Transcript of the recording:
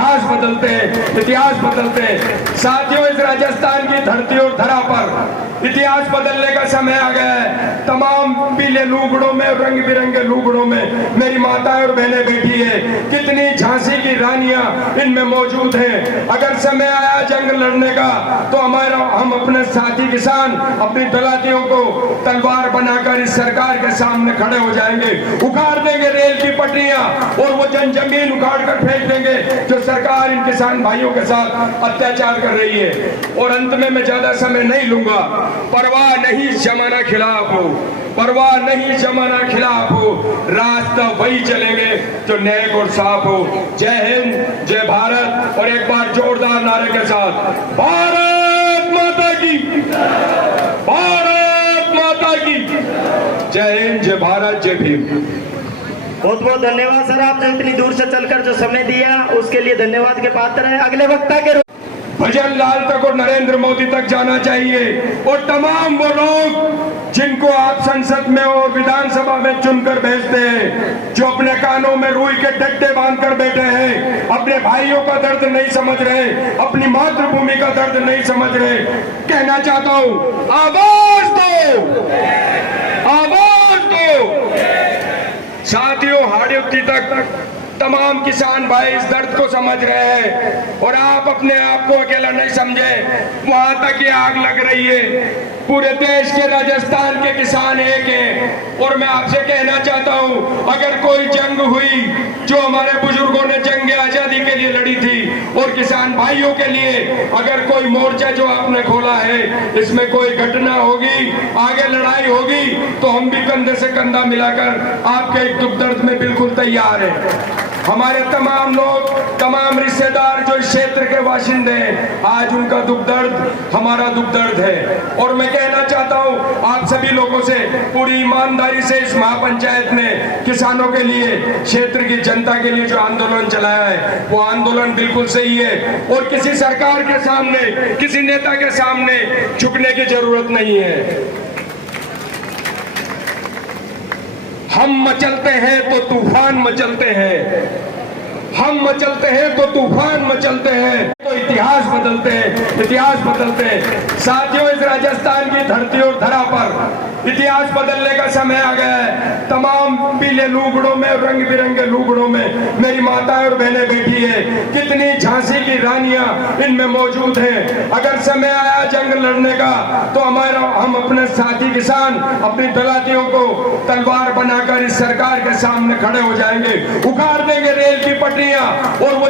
इतिहास बदलते हैं। साथियों, इस राजस्थान की धरती और धरा पर इतिहास बदलने का समय आ गया है। तमाम पीले लुगड़ों में, रंग बिरंगे लुगड़ों में मेरी माताएं और बहनें बैठी है। कितनी झांसी की रानियां इनमें मौजूद हैं। अगर समय आया जंग लड़ने का तो हम अपने साथी किसान अपनी दलातियों को तलवार बनाकर इस सरकार के सामने खड़े हो जाएंगे, उखाड़ देंगे रेल की पटरियां और वो जमीन उखाड़ कर फेंक देंगे जो सरकार इन किसान भाइयों के साथ अत्याचार कर रही है। और अंत में मैं ज्यादा समय नहीं लूंगा। परवाह नहीं जमाना खिलाफ हो, परवाह नहीं जमाना खिलाफ हो, रास्ता वही चलेंगे जो नेक और साफ हो। जय हिंद, जय भारत। और एक बार जोरदार नारे के साथ भारत माता की, भारत माता की जय हिंद, जय भारत, जय भीम। बहुत बहुत धन्यवाद सर, आप जो इतनी दूर से चलकर जो समय दिया उसके लिए धन्यवाद के पात्र हैं। अगले वक्ता के भजन लाल तक और नरेंद्र मोदी तक जाना चाहिए। और तमाम वो लोग जिनको आप संसद में और विधानसभा में चुनकर भेजते हैं, जो अपने कानों में रुई के डंडे बांधकर बैठे हैं, अपने भाइयों का दर्द नहीं समझ रहे, अपनी मातृभूमि का दर्द नहीं समझ रहे, कहना चाहता हूं, आवाज दो, आवाज दो। साथियों, हाड़युक्ति तक तमाम किसान भाई इस दर्द को समझ रहे हैं और आप अपने आप को अकेला नहीं समझे। वहां तक ये आग लग रही है। पूरे देश के राजस्थान के किसान एक हैं और मैं आपसे कहना चाहता हूं, अगर कोई जंग हुई जो हमारे बुजुर्गों ने जंग आजादी के लिए लड़ी थी और किसान भाइयों के लिए अगर कोई मोर्चा जो आपने खोला है, इसमें कोई घटना होगी, आगे लड़ाई होगी, तो हम भी कंधे से कंधा मिलाकर आपके दुख दर्द में बिल्कुल तैयार है। हमारे तमाम लोग, तमाम रिश्तेदार जो इस क्षेत्र के बाशिंदे हैं, आज उनका दुख दर्द हमारा दुख दर्द है। और मैं कहना चाहता हूं आप सभी लोगों से, पूरी ईमानदारी से इस महापंचायत ने किसानों के लिए, क्षेत्र की जनता के लिए जो आंदोलन चलाया है, वो आंदोलन बिल्कुल सही है और किसी सरकार के सामने, किसी नेता के सामने झुकने की जरूरत नहीं है। हम मचलते हैं तो तूफान मचलते हैं, हम मचलते हैं तो तूफान मचलते हैं। तो इतिहास बदलते हैं। साथियों, इस राजस्थान की धरती और धरा पर इतिहास बदलने का समय आ गया है। तमाम पीले लुगड़ों में, रंग बिरंगे लुगड़ों में मेरी माताएं और बहनें बैठी है। कितनी झांसी की रानियां इनमें मौजूद हैं। अगर समय आया जंग लड़ने का तो हम अपने साथी किसान अपनी दलातियों को तलवार बनाकर इस सरकार के सामने खड़े हो जाएंगे, उखाड़ देंगे रेल की पटरियां और वो